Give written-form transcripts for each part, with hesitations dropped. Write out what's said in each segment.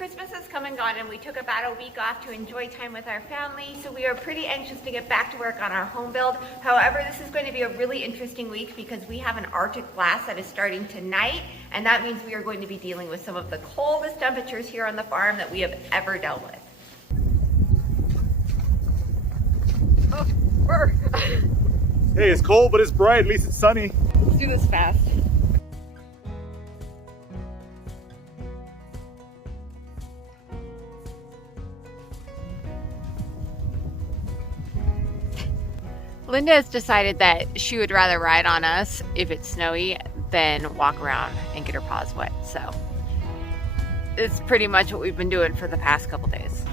Christmas has come and gone, and we took about a week off to enjoy time with our family, so we are pretty anxious to get back to work on our home build. However, this is going to be a really interesting week because we have an Arctic blast that is starting tonight, and that means we are going to be dealing with some of the coldest temperatures here on the farm that we have ever dealt with. Oh, burr. Hey, it's cold, but it's bright. At least it's sunny. Let's do this fast. Linda has decided that she would rather ride on us if it's snowy than walk around and get her paws wet. So it's pretty much what we've been doing for the past couple days.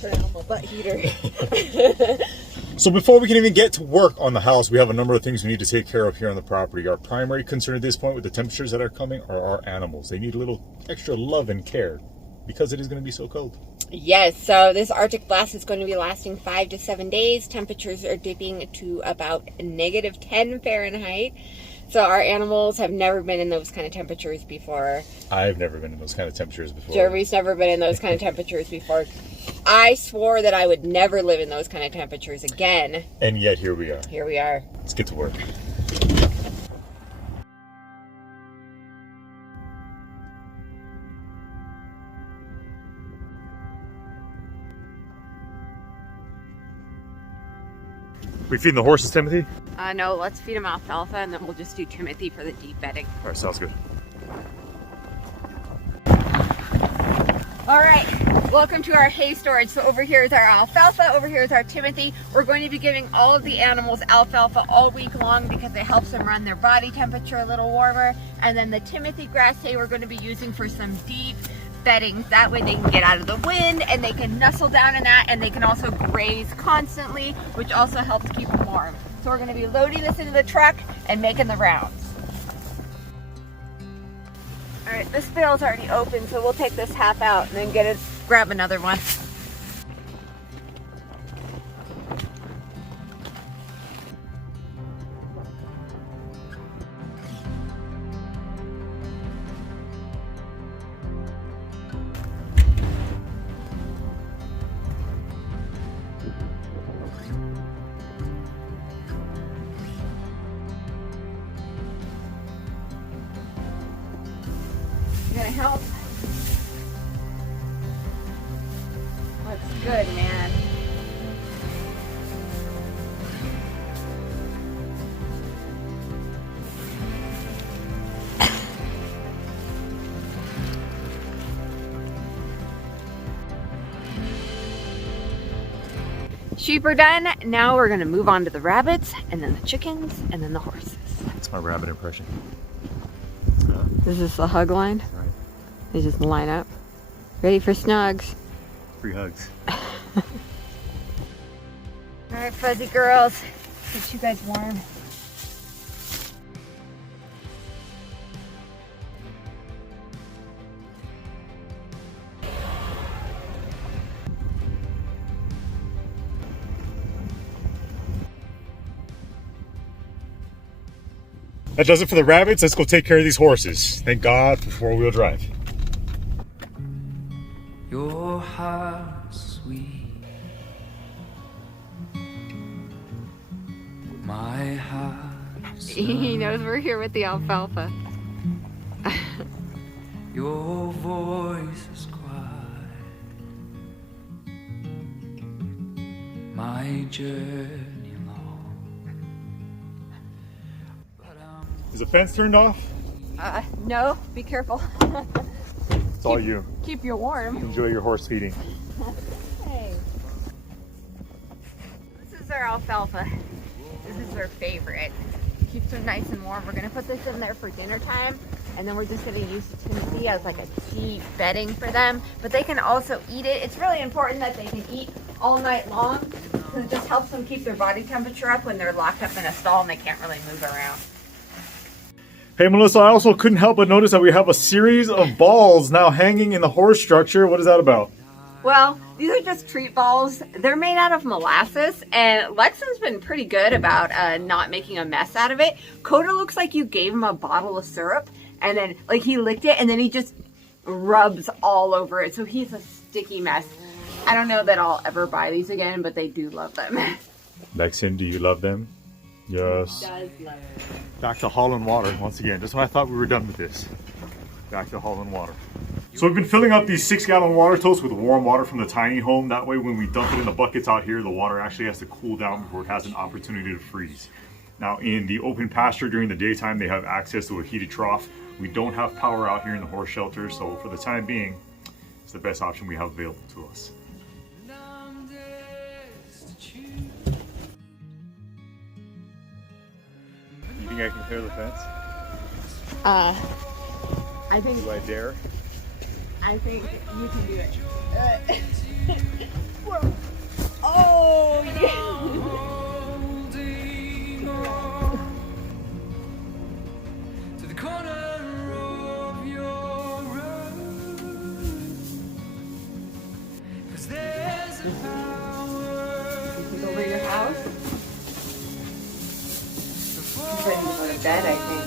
Turn on my butt heater. So before we can even get to work on the house, we have a number of things we need to take care of here on the property. Our primary concern at this point with the temperatures that are coming are our animals. They need a little extra love and care because it is going to be so cold. Yes, so this Arctic blast is going to be lasting 5 to 7 days. Temperatures are dipping to about -10 Fahrenheit. So our animals have never been in those kind of temperatures before. I've never been in those kind of temperatures before. Jeremy's never been in those kind of temperatures before. I swore that I would never live in those kind of temperatures again. And yet here we are. Here we are. Let's get to work. We feeding the horses, Timothy? No, let's feed them alfalfa and then we'll just do Timothy for the deep bedding. All right, sounds good. All right, welcome to our hay storage. So over here is our alfalfa, over here is our Timothy. We're going to be giving all of the animals alfalfa all week long because it helps them run their body temperature a little warmer. And then the Timothy grass hay we're going to be using for some deep bedding. That way they can get out of the wind and they can nestle down in that, and they can also graze constantly, which also helps keep them warm. So we're going to be loading this into the truck and making the rounds. All right, this bale's already open, so we'll take this half out and then grab another one. Gonna help. Looks good, man. Sheep are done. Now we're gonna move on to the rabbits, and then the chickens, and then the horses. That's my rabbit impression. This is the hug line. Right. They just line up. Ready for snugs. Free hugs. All right, fuzzy girls. Get you guys warm. That does it for the rabbits. Let's go take care of these horses. Thank God for four-wheel drive. Your heart's sweet, my heart's He knows we're here with the alfalfa. your voice is quiet, my journey long. Is the fence turned off? No, be careful. It's all you. Keep you warm. Enjoy your horse feeding. Hey. This is our alfalfa. This is their favorite. Keeps them nice and warm. We're gonna put this in there for dinner time, and then we're just gonna use Timothy as like a cheap bedding for them. But they can also eat it. It's really important that they can eat all night long because it just helps them keep their body temperature up when they're locked up in a stall and they can't really move around. Hey Melissa, I also couldn't help but notice that we have a series of balls now hanging in the horse structure. What is that about? Well, These are just treat balls. They're made out of molasses, and Lexon's been pretty good about not making a mess out of it. Coda looks like you gave him a bottle of syrup, and then like he licked it, and then he just rubs all over it. So he's a sticky mess. I don't know that I'll ever buy these again, but they do love them. Lexon, do you love them? Yes. He does love them. Back to Holland water once again. Just when I thought we were done with this. Back to Holland water. So we've been filling up these 6-gallon water totes with warm water from the tiny home. That way when we dump it in the buckets out here, the water actually has to cool down before it has an opportunity to freeze. Now in the open pasture during the daytime, they have access to a heated trough. We don't have power out here in the horse shelter, so for the time being, it's the best option we have available to us. You think I can clear the fence? I think. Do I dare? I think you can do it. Oh yeah! To the corner of your road, 'cause there's a power Take over your house. He's ready to go to bed, I think.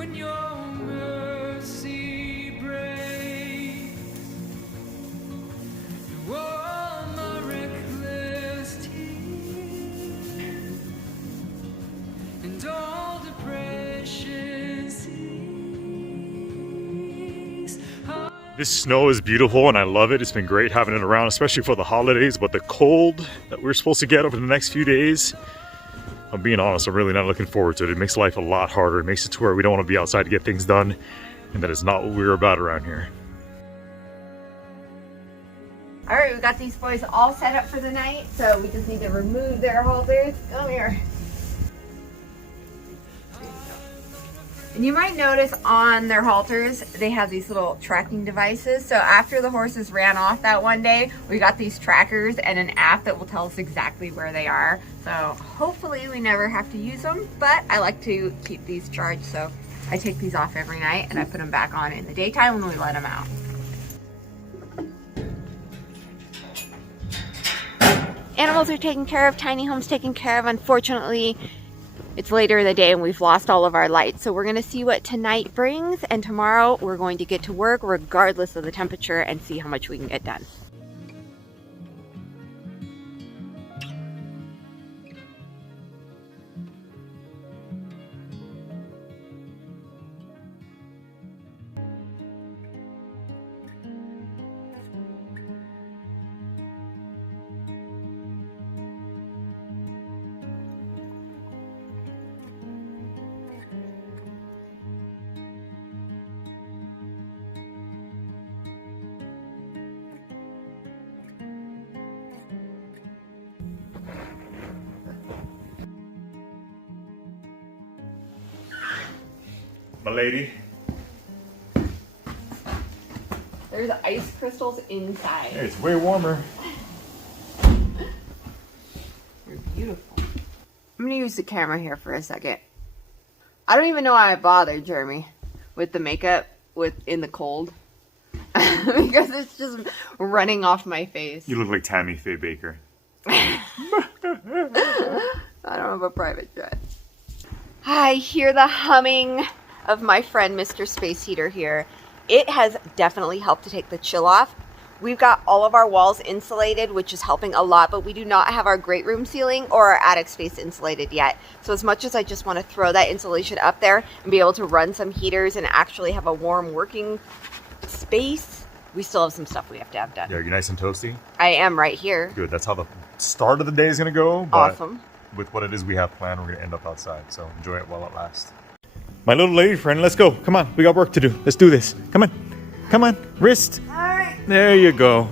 when your mercy breaks, you are my reckless tears, and all depression cease. This snow is beautiful and I love it. It's been great having it around, especially for the holidays, but the cold that we're supposed to get over the next few days, I'm being honest, I'm really not looking forward to it. It makes life a lot harder. It makes it to where we don't want to be outside to get things done, and that is not what we're about around here. All right, we got these boys all set up for the night, so we just need to remove their halters. Come here. And you might notice on their halters, they have these little tracking devices. So after the horses ran off that one day, we got these trackers and an app that will tell us exactly where they are. So hopefully we never have to use them, but I like to keep these charged. So I take these off every night and I put them back on in the daytime when we let them out. Animals are taken care of, tiny homes taken care of. Unfortunately, it's later in the day and we've lost all of our lights. So we're gonna see what tonight brings, and tomorrow we're going to get to work regardless of the temperature and see how much we can get done. My lady. There's ice crystals inside. Hey, it's way warmer. They're beautiful. I'm gonna use the camera here for a second. I don't even know why I bothered, Jeremy, with the makeup in the cold. Because it's just running off my face. You look like Tammy Faye Baker. I don't have a private jet. I hear the humming of my friend Mr. Space Heater here. It has definitely helped to take the chill off. We've got all of our walls insulated, which is helping a lot, but we do not have our great room ceiling or our attic space insulated yet. So as much as I just want to throw that insulation up there and be able to run some heaters and actually have a warm working space, we still have some stuff we have to have done. Yeah, you're nice and toasty? I am right here. Good, that's how the start of the day is gonna go. But Awesome. with what it is we have planned, we're gonna end up outside. So enjoy it while it lasts. My little lady friend, let's go. Come on, we got work to do. Let's do this. Come on. Come on, wrist. All right. There you go.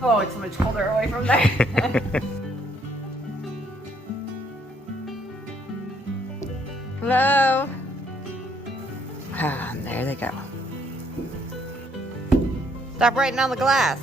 Oh, it's so much colder away from there. Hello. Ah, there they go. Stop writing on the glass.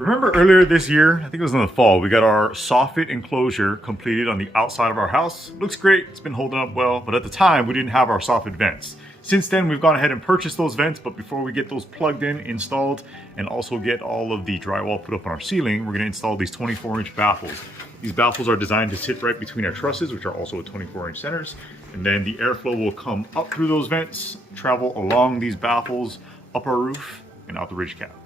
Remember earlier this year, I think it was in the fall, we got our soffit enclosure completed on the outside of our house. Looks great, it's been holding up well, but at the time we didn't have our soffit vents. Since then, we've gone ahead and purchased those vents, but before we get those plugged in, installed, and also get all of the drywall put up on our ceiling, we're gonna install these 24-inch baffles. These baffles are designed to sit right between our trusses, which are also at 24-inch centers, and then the airflow will come up through those vents, travel along these baffles, up our roof, and out the ridge cap.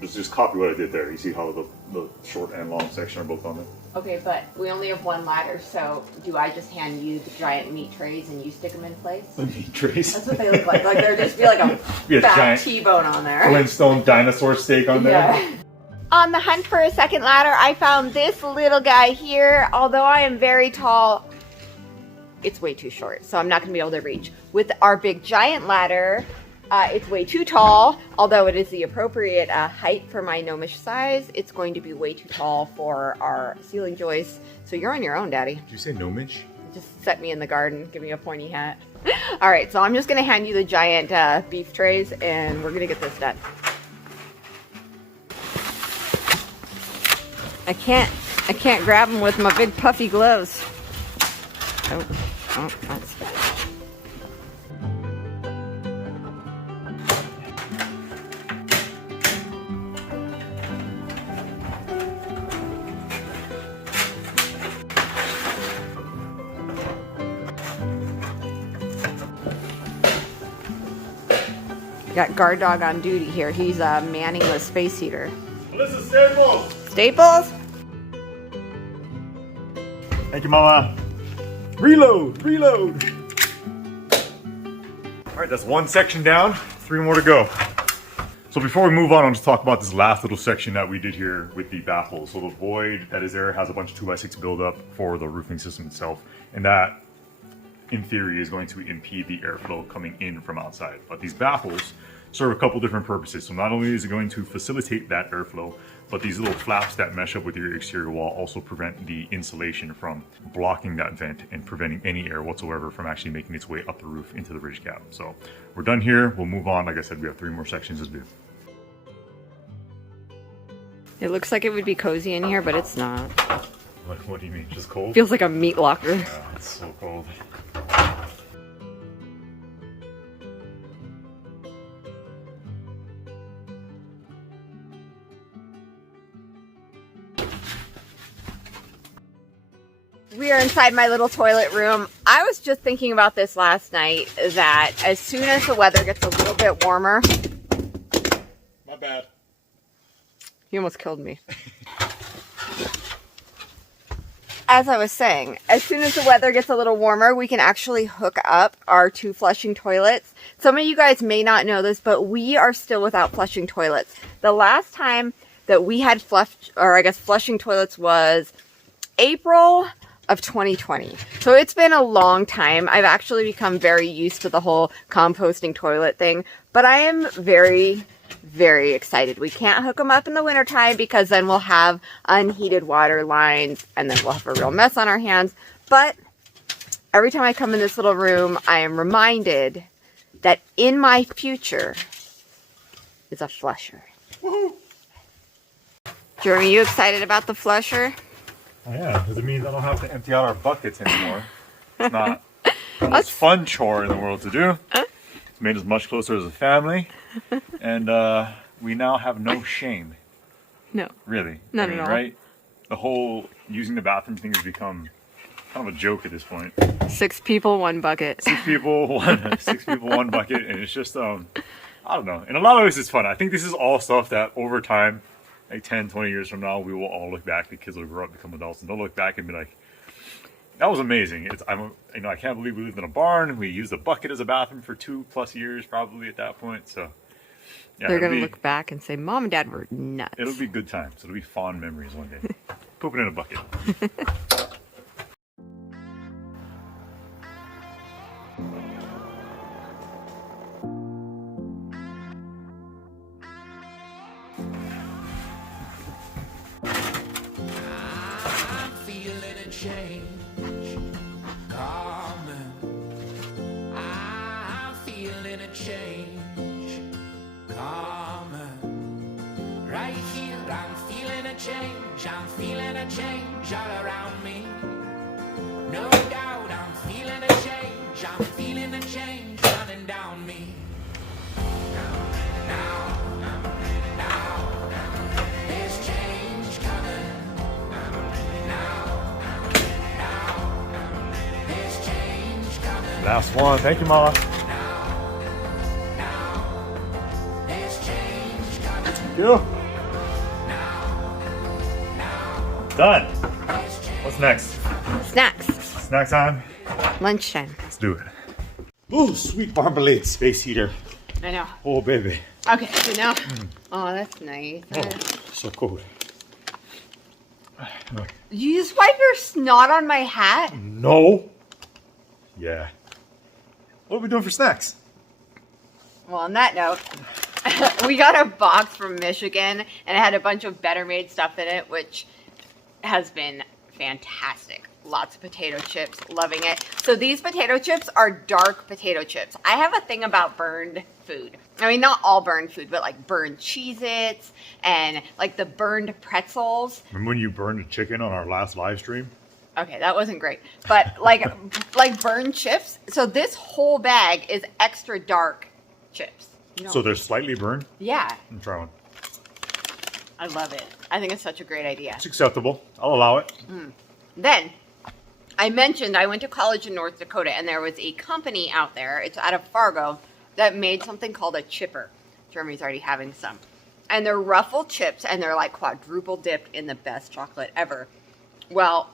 Just copy what I did there. You see how the short and long section are both on there? Okay, but we only have one ladder, so do I just hand you the giant meat trays and you stick them in place? The meat trays? That's what they look like. Like there'd just be like a fat giant T-bone on there. Flintstone dinosaur steak on there? Yeah. On the hunt for a second ladder, I found this little guy here. Although I am very tall, it's way too short, so I'm not gonna be able to reach. With our big giant ladder, it's way too tall, although it is the appropriate height for my gnomish size. It's going to be way too tall for our ceiling joists. So you're on your own, Daddy. Did you say gnomish? Just set me in the garden, give me a pointy hat. All right, so I'm just gonna hand you the giant beef trays and we're gonna get this done. I can't grab them with my big puffy gloves. Oh, that's bad. Got guard dog on duty here. He's manning the space heater. Melissa, Staples! Staples? Thank you, Mama. Reload, reload. All right, that's one section down, 3 more to go. So before we move on, I'll just talk about this last little section that we did here with the baffles. So the void that is there has a bunch of 2x6 buildup for the roofing system itself, and that in theory is going to impede the airflow coming in from outside. But these baffles serve a couple different purposes. So not only is it going to facilitate that airflow, but these little flaps that mesh up with your exterior wall also prevent the insulation from blocking that vent and preventing any air whatsoever from actually making its way up the roof into the ridge cap. So we're done here, we'll move on. Like I said, we have 3 more sections to do. It looks like it would be cozy in here, but it's not. What do you mean, just cold? Feels like a meat locker. Yeah, it's so cold. We are inside my little toilet room. I was just thinking about this last night, that as soon as the weather gets a little bit warmer... My bad. You almost killed me. As I was saying, as soon as the weather gets a little warmer, we can actually hook up our 2 flushing toilets. Some of you guys may not know this, but we are still without flushing toilets. The last time that we had flushing toilets was April of 2020. So it's been a long time. I've actually become very used to the whole composting toilet thing, but I am very, very excited. We can't hook them up in the wintertime because then we'll have unheated water lines and then we'll have a real mess on our hands. But every time I come in this little room, I am reminded that in my future is a flusher. Woohoo! Jeremy, you excited about the flusher? Oh yeah, because it means I don't have to empty out our buckets anymore. It's not the most fun chore in the world to do. It's made us much closer as a family. And we now have no shame. No. Really. None at all. Right? The whole using the bathroom thing has become kind of a joke at this point. 6 people, 1 bucket. 6 people, 1 bucket. And it's just, I don't know. In a lot of ways it's fun. I think this is all stuff that over time, like 10, 20 years from now, we will all look back. The kids will grow up, become adults, and they'll look back and be like, that was amazing. I can't believe we lived in a barn. We used a bucket as a bathroom for 2+ years probably at that point. So yeah, they're going to look back and say, Mom and Dad were nuts. It'll be good times. It'll be fond memories one day. Pooping in a bucket. Change coming. I'm feeling a change coming right change, I'm feeling a change all around me. No doubt I'm feeling a change, I'm feeling a change running down me. Now, there's change coming. Now, there's change coming. Last one. Thank you, Mama. There's change coming. Thank you. Done. What's next? Snacks. Snack time? Lunchtime. Let's do it. Ooh, sweet marmalade space heater. I know. Oh, baby. Okay, so now. Oh, that's nice. Oh, so cold. You just wipe your snot on my hat? No. Yeah. What are we doing for snacks? Well, on that note, we got a box from Michigan and it had a bunch of Better Made stuff in it, which has been fantastic. Lots of potato chips, loving it. So these potato chips are dark potato chips. I have a thing about burned food. I mean, not all burned food, but like burned Cheez-Its and like the burned pretzels. Remember when you burned a chicken on our last live stream? Okay, that wasn't great. But like burned chips. So this whole bag is extra dark chips. You know? So they're slightly burned? Yeah, I'm trying. I love it. I think it's such a great idea. It's acceptable. I'll allow it. Then, I mentioned I went to college in North Dakota, and there was a company out there, it's out of Fargo, that made something called a chipper. Jeremy's already having some. And they're ruffled chips, and they're like quadruple dipped in the best chocolate ever. Well,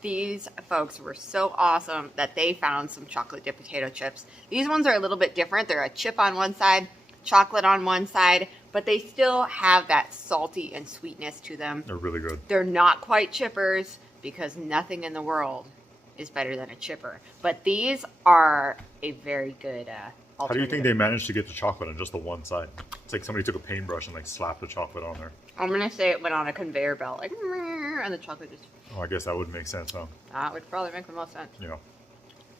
these folks were so awesome that they found some chocolate dipped potato chips. These ones are a little bit different. They're a chip on one side, chocolate on one side, but they still have that salty and sweetness to them. They're really good. They're not quite chippers because nothing in the world is better than a chipper. But these are a very good alternative. How do you think they managed to get the chocolate on just the one side? It's like somebody took a paintbrush and like slapped the chocolate on there. I'm going to say it went on a conveyor belt, like, and the chocolate just... Oh, I guess that would make sense, huh? That would probably make the most sense. You know.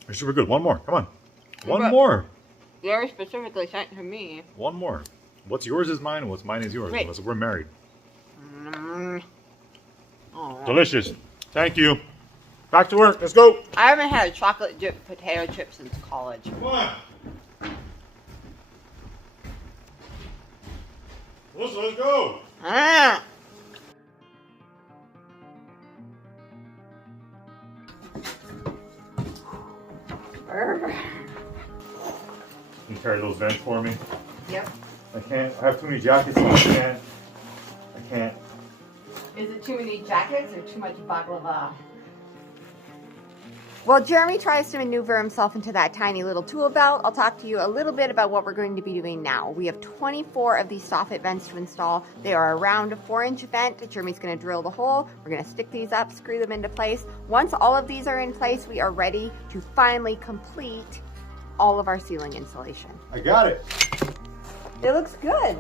It's super good. One more. Come on. One But- more. Very specifically sent to me. One more. What's yours is mine, and what's mine is yours. Wait. Unless we're married. Oh, Delicious. Thank you. Back to work. Let's go. I haven't had a chocolate dipped potato chip since college. Come on. Let's go. Ah. Can you carry those vents for me? Yep. I can't. I have too many jackets. So I can't. I can't. Is it too many jackets or too much baklava? While Jeremy tries to maneuver himself into that tiny little tool belt, I'll talk to you a little bit about what we're going to be doing now. We have 24 of these soffit vents to install. They are around a 4-inch vent. Jeremy's going to drill the hole. We're going to stick these up, screw them into place. Once all of these are in place, we are ready to finally complete all of our ceiling insulation. I got it. It looks good.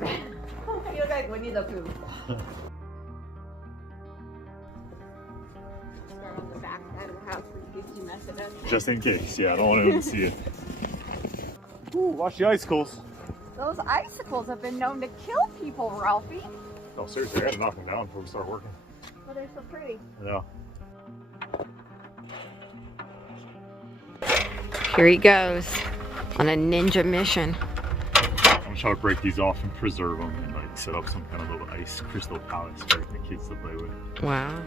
You look like Winnie the Pooh. Start on the back side of the house in case you mess it up. Just in case. Yeah, I don't want anyone to see it. Ooh, watch the icicles. Those icicles have been known to kill people, Ralphie. No, seriously, I gotta knock them down before we start working. But they're so pretty. Yeah. Here he goes on a ninja mission. I'm trying to break these off and preserve them and like set up some kind of little ice crystal palace for the kids to play with. Wow.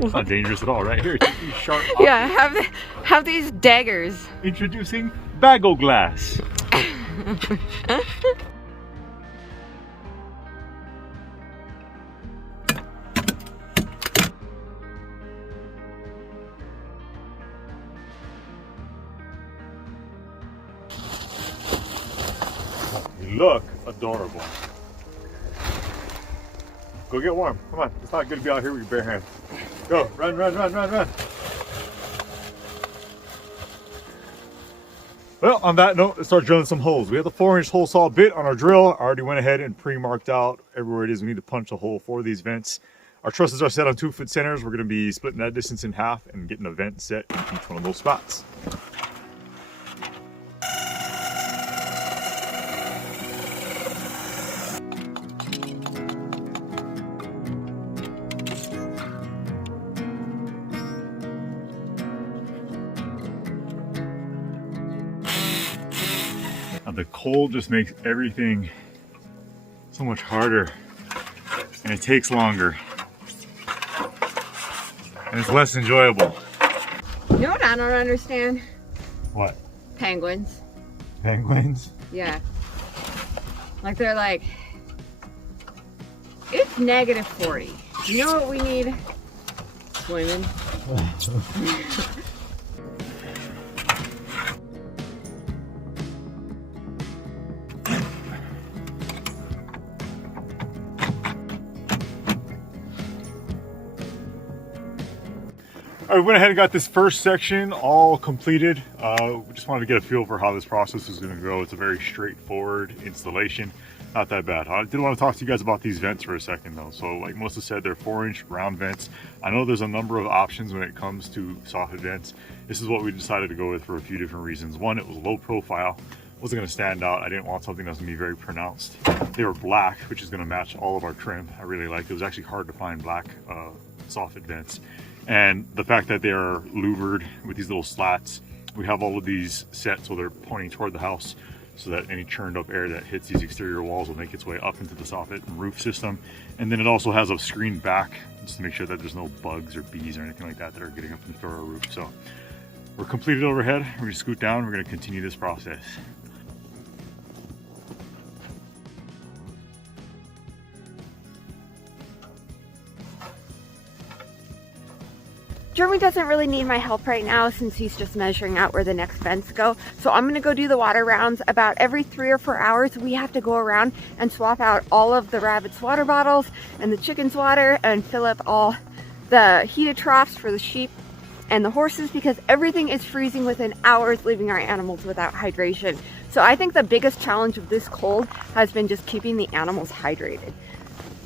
It's not dangerous at all, right? Here, take these sharp objects. Yeah, have these daggers. Introducing Bagel Glass. You look adorable. Go get warm. Come on. It's not good to be out here with your bare hands. Go. Run, run, run, run, run. Well, on that note, let's start drilling some holes. We have the 4-inch hole saw bit on our drill. I already went ahead and pre-marked out everywhere it is we need to punch a hole for these vents. Our trusses are set on 2-foot centers. We're going to be splitting that distance in half and getting a vent set in each one of those spots. The cold just makes everything so much harder, and it takes longer, and it's less enjoyable. You know what I don't understand? What? Penguins. Penguins? Yeah. Like they're like, it's -40. You know what we need? Swimming. All right, we went ahead and got this first section all completed. We just wanted to get a feel for how this process is going to go. It's a very straightforward installation, not that bad. I did want to talk to you guys about these vents for a second though. So like Melissa said, they're 4-inch round vents. I know there's a number of options when it comes to soffit vents. This is what we decided to go with for a few different reasons. One, it was low profile, wasn't going to stand out. I didn't want something that was going to be very pronounced. They were black, which is going to match all of our trim. I really liked it. It was actually hard to find black soffit vents. And the fact that they are louvered with these little slats, we have all of these set so they're pointing toward the house so that any churned up air that hits these exterior walls will make its way up into the soffit and roof system. And then it also has a screened back just to make sure that there's no bugs or bees or anything like that that are getting up into our roof. So we're completed overhead. We're gonna scoot down. We're gonna continue this process. Jeremy doesn't really need my help right now since he's just measuring out where the next vents go. So I'm gonna go do the water rounds. About every 3 or 4 hours, we have to go around and swap out all of the rabbits' water bottles and the chickens' water and fill up all the heated troughs for the sheep and the horses because everything is freezing within hours, leaving our animals without hydration. So I think the biggest challenge of this cold has been just keeping the animals hydrated.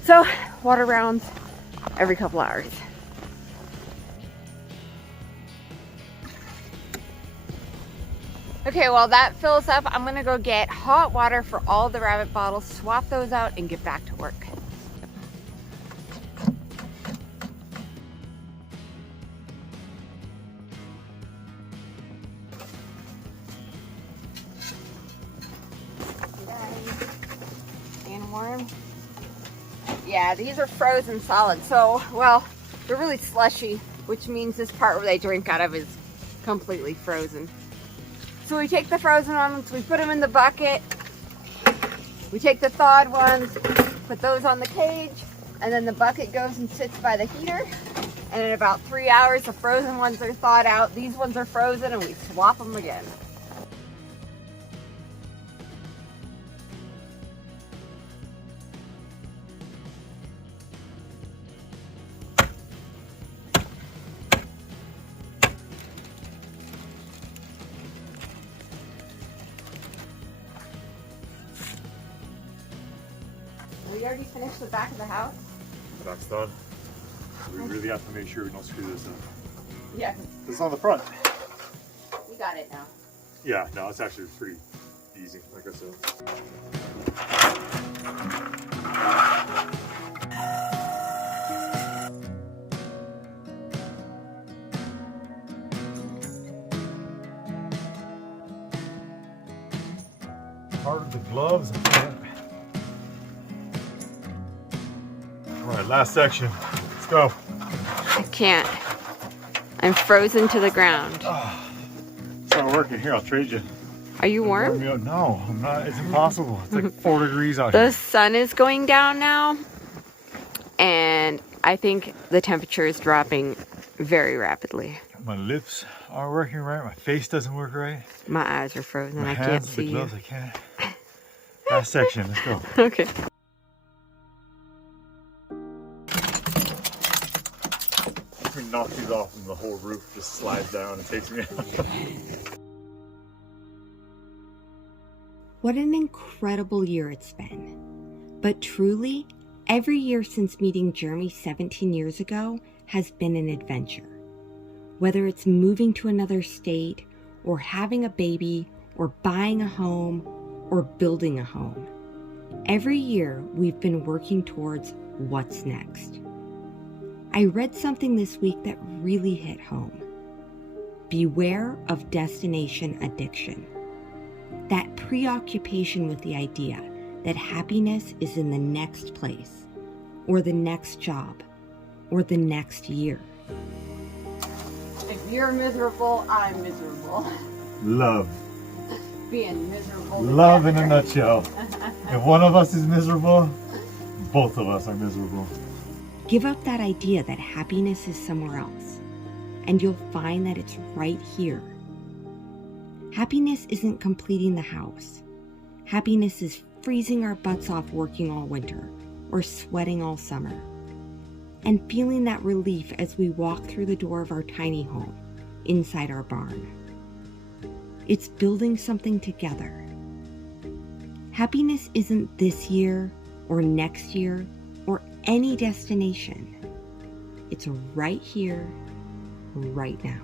So water rounds every couple hours. Okay, while that fills up, I'm gonna go get hot water for all the rabbit bottles, swap those out, and get back to work. And warm. Yeah, these are frozen solid, so, well, they're really slushy, which means this part where they drink out of is completely frozen. So we take the frozen ones, we put them in the bucket, we take the thawed ones, put those on the cage, and then the bucket goes and sits by the heater, and in about 3 hours the frozen ones are thawed out, these ones are frozen, and we swap them again. We already finished the back of the house. The back's done. We really have to make sure we don't screw this up. Yeah. This is on the front. We got it now. Yeah, no, it's actually pretty easy, like I said. Part of the gloves. All right, last section. Let's go. I can't. I'm frozen to the ground. It's not working. Here, I'll trade you. Are you warm? No, I'm not. It's impossible. It's like 4 degrees out here. The sun is going down now, and I think the temperature is dropping very rapidly. My lips aren't working right. My face doesn't work right. My eyes are frozen. My I hands, can't the see you. gloves, I can't. Last section. Let's go. Okay. If we knock these off and the whole roof just slides down and takes me out. What an incredible year it's been. But truly, every year since meeting Jeremy 17 years ago has been an adventure. Whether it's moving to another state, or having a baby, or buying a home, or building a home. Every year we've been working towards what's next. I read something this week that really hit home. Beware of destination addiction. That preoccupation with the idea that happiness is in the next place, or the next job, or the next year. If you're miserable, I'm miserable. Love. Being miserable. Love in a nutshell. If one of us is miserable, both of us are miserable. Give up that idea that happiness is somewhere else, and you'll find that it's right here. Happiness isn't completing the house. Happiness is freezing our butts off working all winter, or sweating all summer, and feeling that relief as we walk through the door of our tiny home, inside our barn. It's building something together. Happiness isn't this year, or next year, or any destination. It's right here, right now.